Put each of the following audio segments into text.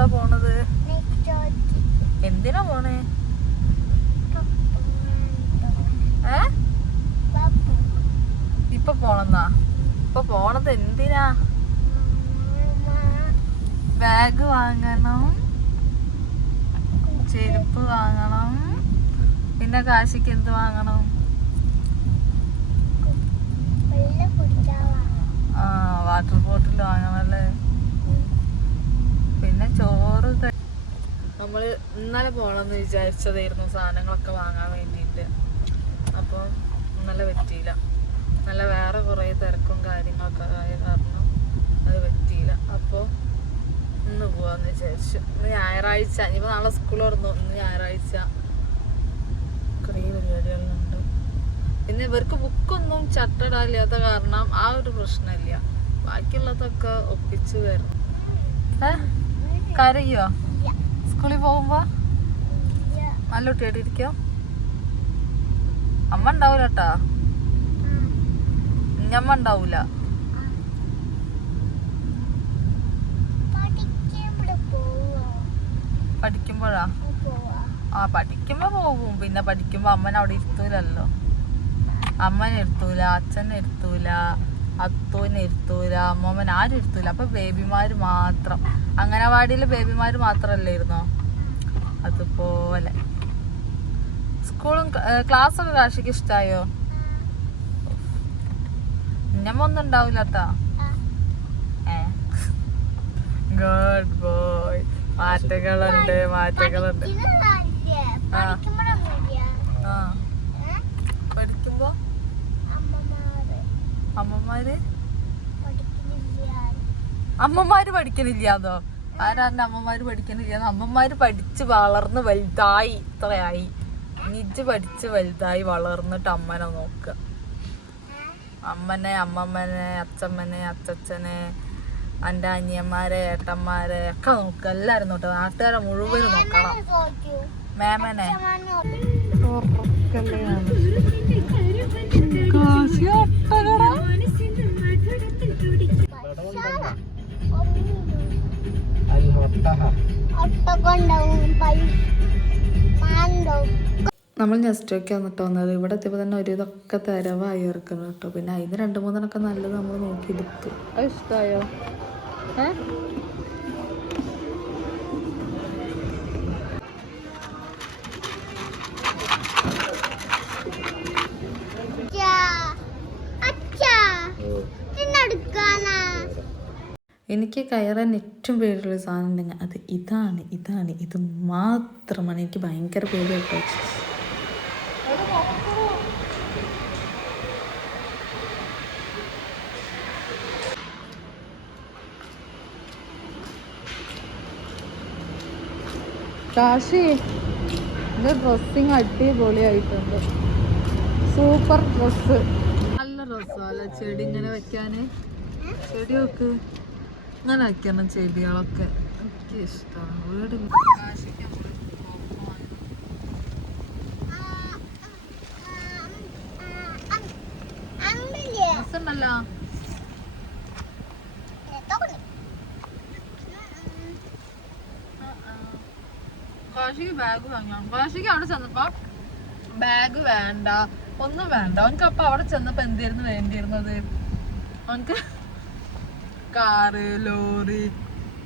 എങ്ങോട്ടാ പോണത്? എന്തിനാ പോണേ? ഇപ്പൊ പോണെന്നാ? ഇപ്പൊ പോണത് എന്തിനാ? ബാഗ് വാങ്ങണം, ചെരുപ്പ് വാങ്ങണം, പിന്നെ കാശിക്ക് എന്ത് വാങ്ങണം? വാട്ടർ ബോട്ടിൽ വാങ്ങണല്ലേ. പിന്നെ ചോറ്. നമ്മള് ഇന്നലെ പോണെന്ന് വിചാരിച്ചതായിരുന്നു സാധനങ്ങളൊക്കെ വാങ്ങാൻ വേണ്ടിയിട്ട്. അപ്പോൾ ഇന്നലെ പറ്റിയില്ല. നല്ല വേറെ കുറേ തിരക്കും കാര്യങ്ങളൊക്കെ ആയ കാരണം അത് പറ്റിയില്ല. അപ്പോൾ ഇന്ന് പോവാന്ന് വിചാരിച്ചു. ഇന്ന് ഞായറാഴ്ച, ഇനിയിപ്പോൾ നാളെ സ്കൂൾ തുറന്നു. ഇന്ന് ഞായറാഴ്ച കുറേ പരിപാടികളുണ്ട്. പിന്നെ ഇവർക്ക് ബുക്കൊന്നും ചട്ടടാല്ലാത്ത കാരണം ആ ഒരു പ്രശ്നമില്ല. ബാക്കിയുള്ളതൊക്കെ ഒപ്പിച്ച് വരണം. കരയോ സ്കൂളിൽ പോകുമ്പോ? നല്ല കുട്ടിയായിട്ടിരിക്കോ? അമ്മ ഉണ്ടാവൂല കേട്ടാ, ഇഞ്ഞമ്മ ഉണ്ടാവൂല. പഠിക്കുമ്പോഴാ? പഠിക്കുമ്പോ പോകും. പിന്നെ പഠിക്കുമ്പോ അമ്മനെ അവിടെ ഇരുത്തൂലല്ലോ. അമ്മനെ ഇരുത്തൂല, അച്ഛനെ ഇരുത്തൂല, അത്തൂനെ ഇരുത്തൂല, അമ്മമ്മനെ ആരും ഇരുത്തൂല. അപ്പൊ ബേബിമാര് മാത്രം. അംഗനവാടിയില് ബേബിമാര് മാത്രല്ലേ ഇരുന്നോ? അതുപോലെ സ്കൂളും ക്ലാസ്സൊക്കെ കാശിക്ക് ഇഷ്ടായോ? ഇന്നമ്മ ഒന്നും ഉണ്ടാവൂല കേട്ടാ. Good boy. മാറ്റങ്ങളുണ്ട്. പഠിക്കുമ്പോ അമ്മമാര് പഠിക്കണില്ലാതോ? ആരാന്റെ അമ്മമാര് പഠിക്കണില്ല? അമ്മമാര് പഠിച്ച് വളർന്ന് വലുതായി, ഇത്രയായി. നിജ് പഠിച്ച് വലുതായി വളർന്നിട്ട് അമ്മനെ നോക്കുക. അമ്മനെ, അമ്മമ്മനെ, അച്ഛമ്മനെ, അച്ചച്ചനെ, എൻ്റെ അനിയന്മാരെ, ഏട്ടന്മാരെ ഒക്കെ നോക്കുക. എല്ലാരും നോക്കുക. നാട്ടുകാരെ മുഴുവനും നോക്കണം. മേമനെ നമ്മൾ നെസ്റ്റൊക്കെ വന്നിട്ട് വന്നത്. ഇവിടെ എത്തിയപ്പോൾ തന്നെ ഒരു ഇതൊക്കെ തരവായി ഇറക്കണം കേട്ടോ. പിന്നെ അതിന് 2-3 നല്ലത് നമ്മൾ നോക്കിയെടുത്തു. അത് ഇഷ്ടമായോ? എനിക്ക് കയറാൻ ഏറ്റവും പേടിയുള്ള സാധനം ഉണ്ടെങ്കിൽ അത് ഇത് മാത്രമാണ്. എനിക്ക് ഭയങ്കര പേടി കേട്ടോ. കാശി, ഇത് ഡ്രസ്സിങ് അടിപൊളിയായിട്ടുണ്ട്. Super dress. നല്ല ഡ്രസ്സല്ല ചെടി ഇങ്ങനെ വെക്കാന്. ചെടി വെക്ക്, അങ്ങനെ വെക്കണം ചെടികളൊക്കെ. എനിക്ക് ഇഷ്ടമാണ്. വീട് ഉണ്ടല്ലോ. കാശിക്ക് ബാഗ് വാങ്ങാം. കാശിക്ക് അവിടെ ചെന്നപ്പോ ബാഗ് വേണ്ട, ഒന്നും വേണ്ട. അവനക്ക് അപ്പൊ അവിടെ ചെന്നപ്പോ എന്തായിരുന്നു വേണ്ടിയിരുന്നത്? അവനക്ക് കാറ്, ലോറി,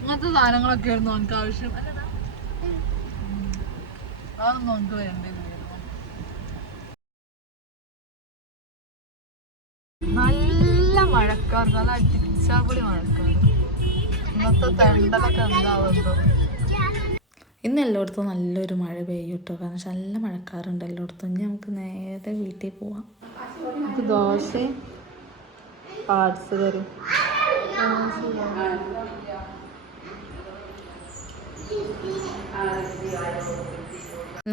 അങ്ങനത്തെ സാധനങ്ങളൊക്കെ ആയിരുന്നു അവനക്ക് ആവശ്യം. അതൊന്നും അവനക്ക് വേണ്ടിയിരുന്നില്ല. നല്ല മഴക്കാർ, നല്ല അടിച്ചാപ്പൊളി മഴക്കാർ. ഇന്നത്തെ തെണ്ടലൊക്കെ എന്താവുന്നോ. ഇന്ന് എല്ലായിടത്തും നല്ലൊരു മഴ പെയ്യും കേട്ടോ. കാരണം വെച്ചാൽ നല്ല മഴക്കാറുണ്ട് എല്ലായിടത്തും. ഇനി നമുക്ക് നേരെ വീട്ടിൽ പോവാം. നമുക്ക് ദോശയും പാർട്സ് തരും.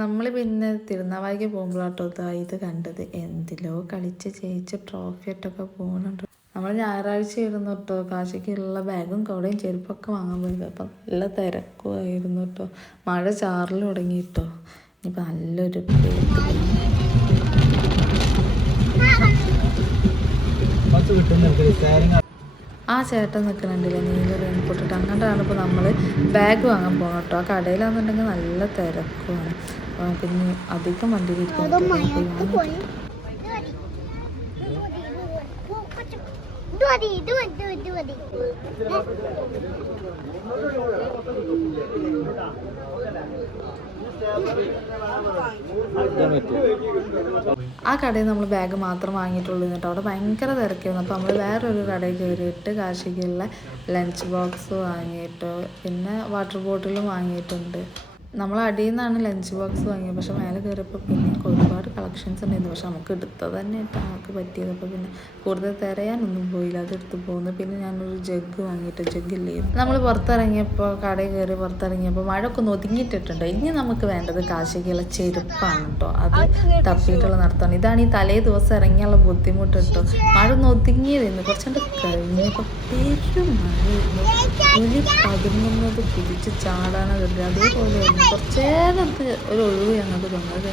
നമ്മൾ പിന്നെ തിരുനാവായിക്ക് പോകുമ്പോഴാട്ടോ ഇത് കണ്ടത്. എന്തിലോ കളിച്ച് ജയിച്ച് ട്രോഫി ആയിട്ടൊക്കെ പോകുന്നുണ്ട്. നമ്മൾ ഞായറാഴ്ച ആയിരുന്നു കേട്ടോ കാശിക്കുള്ള ബാഗും കുടയും ചെരുപ്പൊക്കെ വാങ്ങാൻ പോയത്. അപ്പം നല്ല തിരക്കുമായിരുന്നു കേട്ടോ. മഴ ചാറിൽ തുടങ്ങി കേട്ടോ. ഇനിയിപ്പോൾ നല്ലൊരു ആ ചേട്ടൻ നിൽക്കുന്നുണ്ടല്ലേ നീല റെയിൻകോട്ടിട്ട്. അങ്ങോട്ടാണ് ഇപ്പോൾ നമ്മൾ ബാഗ് വാങ്ങാൻ പോകണം കേട്ടോ. ആ കടയിലാണെന്നുണ്ടെങ്കിൽ നല്ല തിരക്കുമാണ്. പിന്നെ അധികം വണ്ടിയിലിരിക്കും. ആ കടയിൽ നമ്മൾ ബാഗ് മാത്രം വാങ്ങിയിട്ടുള്ളൂ കേട്ടോ. അവിടെ ഭയങ്കര തിരക്കായിരുന്നു. അപ്പോൾ നമ്മൾ വേറൊരു കടയിൽ കയറിയിട്ട് കാശിക്കുള്ള ലഞ്ച് ബോക്സ് വാങ്ങിയിട്ട് പിന്നെ വാട്ടർ ബോട്ടിലും വാങ്ങിയിട്ടുണ്ട്. നമ്മൾ അടിയിൽ നിന്നാണ് ലഞ്ച് ബോക്സ് വാങ്ങിയത്. പക്ഷെ മേലെ കയറിയപ്പോൾ പിന്നെ ഒരുപാട് കളക്ഷൻസ് ഉണ്ടായിരുന്നു. പക്ഷെ നമുക്ക് എടുത്തത് തന്നെ ഇട്ട് നമുക്ക് പറ്റിയത്. അപ്പോൾ പിന്നെ കൂടുതൽ തിരയാനൊന്നും പോയില്ല, അതെടുത്ത് പോകുന്നു. പിന്നെ ഞാനൊരു ജഗ് വാങ്ങിയിട്ട്, ജഗ്ഗില്ലേ നമ്മൾ പുറത്തിറങ്ങിയപ്പോൾ കടയിൽ കയറി പുറത്തിറങ്ങിയപ്പോൾ മഴയൊക്കെ ഒന്ന് ഒതുങ്ങിയിട്ടിട്ടുണ്ട്. ഇനി നമുക്ക് വേണ്ടത് കാശിക്കുള്ള ചെരുപ്പാണ് കേട്ടോ. അത് തപ്പിയിട്ടുള്ള നടത്താണ്. ഇതാണ് ഈ തലേ ദിവസം ഇറങ്ങിയുള്ള ബുദ്ധിമുട്ട് കേട്ടോ. മഴ ഒന്ന് ഒതുങ്ങിയതായിരുന്നു. കുറച്ചുകൊണ്ട് കഴിഞ്ഞപ്പോൾ പെരും മഴയായിരുന്നു. പുലി പതുങ്ങുന്നത് കുതിച്ച് ചാടാനത് അതേപോലെ കുറച്ച് നേരത്ത് ഒരു ഒഴിവ് ഞങ്ങൾക്ക് തന്നത്.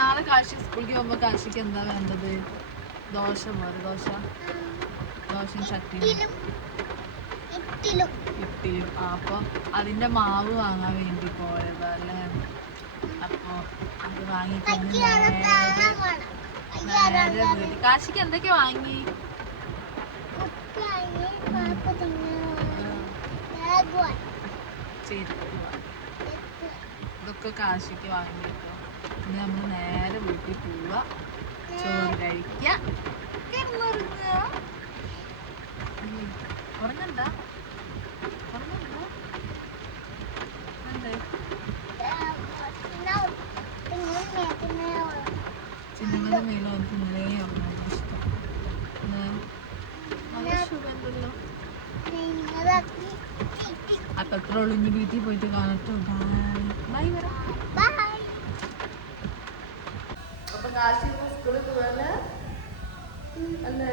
നാളെ കാശി സ്കൂളിൽ പോകുമ്പോൾ കാശിക്ക് എന്താ വേണ്ടത്? ദോശ പോലെ ദോശയും ചട്ടിയും ഇട്ടിലും. അപ്പോൾ അതിൻ്റെ മാവ് വാങ്ങാൻ വേണ്ടി പോയതല്ലേ. അപ്പോൾ അത് വാങ്ങിയിട്ട് കാശിക്ക് എന്തൊക്കെ വാങ്ങി? ഇതൊക്കെ കാശിക്ക് വാങ്ങിട്ടോ. ഇനി നമ്മൾ നേരെ വീട്ടിൽ പോവുക, ചോറ് കഴിക്കുക, ഉറങ്ങണ്ട ചിന്നങ്ങളുടെ മേലെ തിന്നലേ ഉറങ്ങാൻ ഇഷ്ടം. അപ്പൊ എത്ര ഉള്ളു? ഇനി വീട്ടിൽ പോയിട്ട് കാണട്ടോ. Bye bye. അപ്പൊ കാശി സ്കൂളിൽ പോവല്ലേ അല്ലേ?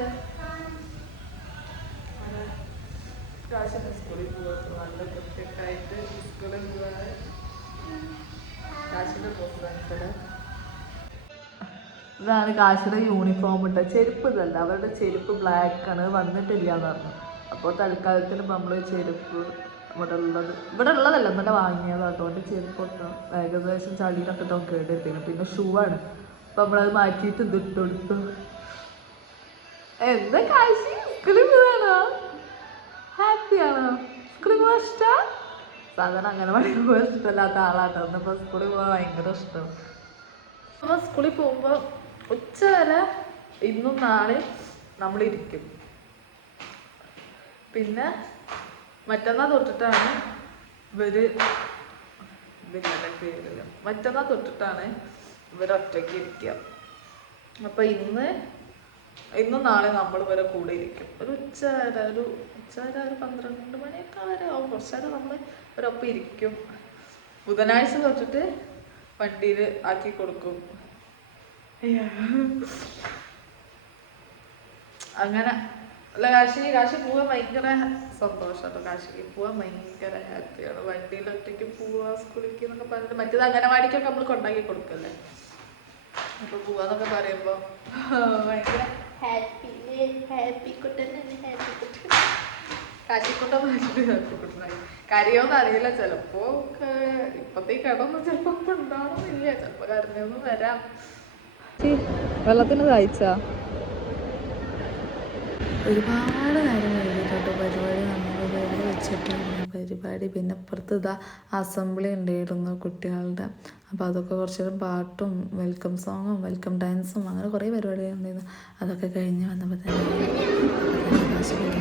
കാശി സ്കൂളിൽ പോകത്തു നല്ല പ്രത്യേകമായിട്ട് സ്കൂളിൽ പോവാൻ കാശിന്റെ ഡ്രസ്സ്. ഇതാണ് കാശിയുടെ യൂണിഫോം ഇട്ട. ചെരുപ്പ് ഇതല്ല, അവരുടെ ചെരുപ്പ് ബ്ലാക്ക് ആണ്, വന്നിട്ടില്ല എന്ന് പറഞ്ഞു. അപ്പോൾ തൽക്കാലത്തിന് നമ്മൾ ചെരുപ്പ് ഇവിടെ ഉള്ളതല്ല എന്നിട്ട് വാങ്ങിയത്. അതുകൊണ്ട് ചെരുപ്പ് ഇട്ടോ ഏകദേശം ചളിയിലൊക്കെ ഇട്ടോ കേടെടുത്തിരുന്നു. പിന്നെ ഷൂ ആണ്. അപ്പം നമ്മളത് മാറ്റിയിട്ട് ഇതിട്ട് കൊടുത്തു. എന്താ കാശി സ്കൂളിൽ പോവാണോ? ഹാപ്പിയാണോ? സ്കൂളിൽ പോകാൻ ഇഷ്ടം? സാധാരണ അങ്ങനെ പോകാൻ ഇഷ്ടമല്ലാത്ത ആളാട്ടോ. എന്നിപ്പോൾ സ്കൂളിൽ പോകാൻ ഭയങ്കര ഇഷ്ടം. അപ്പോൾ സ്കൂളിൽ പോകുമ്പോൾ ഉച്ച വരെ ഇന്നും നാളെ നമ്മളിരിക്കും. പിന്നെ മറ്റന്നാൾ തൊട്ടിട്ടാണ് മറ്റന്നാൾ തൊട്ടിട്ടാണ് ഇവരൊറ്റയ്ക്ക് ഇരിക്കുക. അപ്പം ഇന്നും നാളെ നമ്മൾ ഇവരെ കൂടെ ഇരിക്കും. ഒരു ഉച്ച വരെ ഒരു 12 മണിയൊക്കെ വരെ ആവും. കുറച്ച് നേരം നമ്മൾ ഇവരൊപ്പം ഇരിക്കും. ബുധനാഴ്ച തൊട്ടിട്ട് വണ്ടിയിൽ ആക്കി കൊടുക്കും. അങ്ങനെ അല്ല കാശി പോവാൻ ഭയങ്കര സന്തോഷമാണ്. കാശിക്ക് പോവാൻ ഭയങ്കര ഹാപ്പിയാണ്. വണ്ടിയിൽ ഒറ്റയ്ക്ക് പോവാ സ്കൂളിലേക്ക് എന്നൊക്കെ പറഞ്ഞിട്ട്. മറ്റേത് അംഗനവാടിക്കൊക്കെ നമ്മൾ കൊണ്ടാക്കി കൊടുക്കല്ലേ. അപ്പൊ പോവാന്നൊക്കെ പറയുമ്പോ ഭയങ്കര കാശിക്കുട്ട കരയോന്ന് അറിയില്ല. ചിലപ്പോ ഇപ്പത്തെ കടൊന്നും ചിലപ്പോ ഉണ്ടാവണമെന്നില്ല. ചിലപ്പോ കരഞ്ഞൊന്നും വരാം. വെള്ളത്തിന് കായ്ച്ചാ ഒരുപാട് നേരം കഴിഞ്ഞിട്ടോ പരിപാടി. നമ്മൾ വേറെ വെച്ചിട്ടായിരുന്നു പരിപാടി. പിന്നെ അപ്പുറത്ത് ഇതാ അസംബ്ലി ഉണ്ടായിരുന്നു കുട്ടികളുടെ. അപ്പോൾ അതൊക്കെ കുറച്ച് നേരം പാട്ടും വെൽക്കം സോങ്ങും വെൽക്കം ഡാൻസും അങ്ങനെ കുറേ പരിപാടികൾ ഉണ്ടായിരുന്നു. അതൊക്കെ കഴിഞ്ഞ് വന്നപ്പോൾ തന്നെ അച്ചപ്പും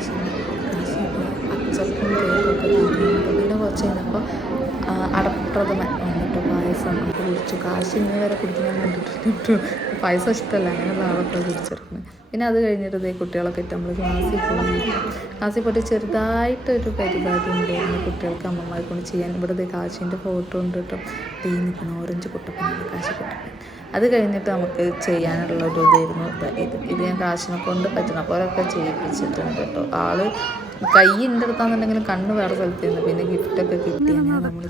കേക്കൊക്കെ തിന്നിട്ട് പിന്നെ കുറച്ച് കഴിഞ്ഞപ്പോൾ അടപ്രഥമൻ വന്നിട്ട് പായസം ഒക്കെ കുടിച്ചു. കാശി ഇങ്ങനെ വരെ കുടിക്കാൻ കണ്ടിട്ട് പായസം ഇഷ്ടമല്ല, അങ്ങനെയുള്ള ആളൊക്കെ കുടിച്ചെടുക്കുന്നത്. പിന്നെ അത് കഴിഞ്ഞിട്ട് ഇതേ കുട്ടികളൊക്കെ ഇട്ട് നമ്മൾ ക്ലാസ്സിൽ പോയിട്ട് ചെറുതായിട്ടൊരു പരിപാടി ഉണ്ടായിരുന്നു കുട്ടികൾക്ക് അമ്മമാരെ കൊണ്ട് ചെയ്യാൻ. ഇവിടുത്തെ കാശിൻ്റെ ഫോട്ടോ ഉണ്ട് കേട്ടോ. തീ നിൽക്കണം ഓറഞ്ച് കുട്ടപ്പനാണ് കാശി കുട്ടപ്പൻ. അത് കഴിഞ്ഞിട്ട് നമുക്ക് ചെയ്യാനുള്ളൊരു ഇതായിരുന്നു ഇത് ഞാൻ കാശിനെ കൊണ്ട് പറ്റണം അപ്പോൾ അവരൊക്കെ ചെയ്യിപ്പിച്ചിട്ടുണ്ട് കേട്ടോ. ആള് കൈ എൻ്റെ അടുത്താണെന്നുണ്ടെങ്കിലും കണ്ണ് വേറെ സ്ഥലത്തായിരുന്നു. പിന്നെ ഗിഫ്റ്റൊക്കെ കിട്ടി. അങ്ങനെ നമ്മൾ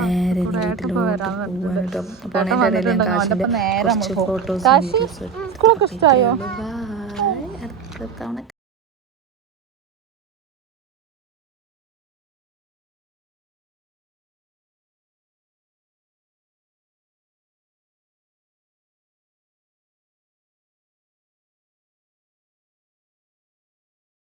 നേരെ വീട്ടിലോട്ട് പോകാനായിട്ടോ. അപ്പോൾ അതിൻ്റെ ഇടയിൽ ഞാൻ കാശിൻ്റെ കുറച്ച് ഫോട്ടോസും വീഡിയോസും എടുത്തു. ബൈ, അടുത്ത തവണ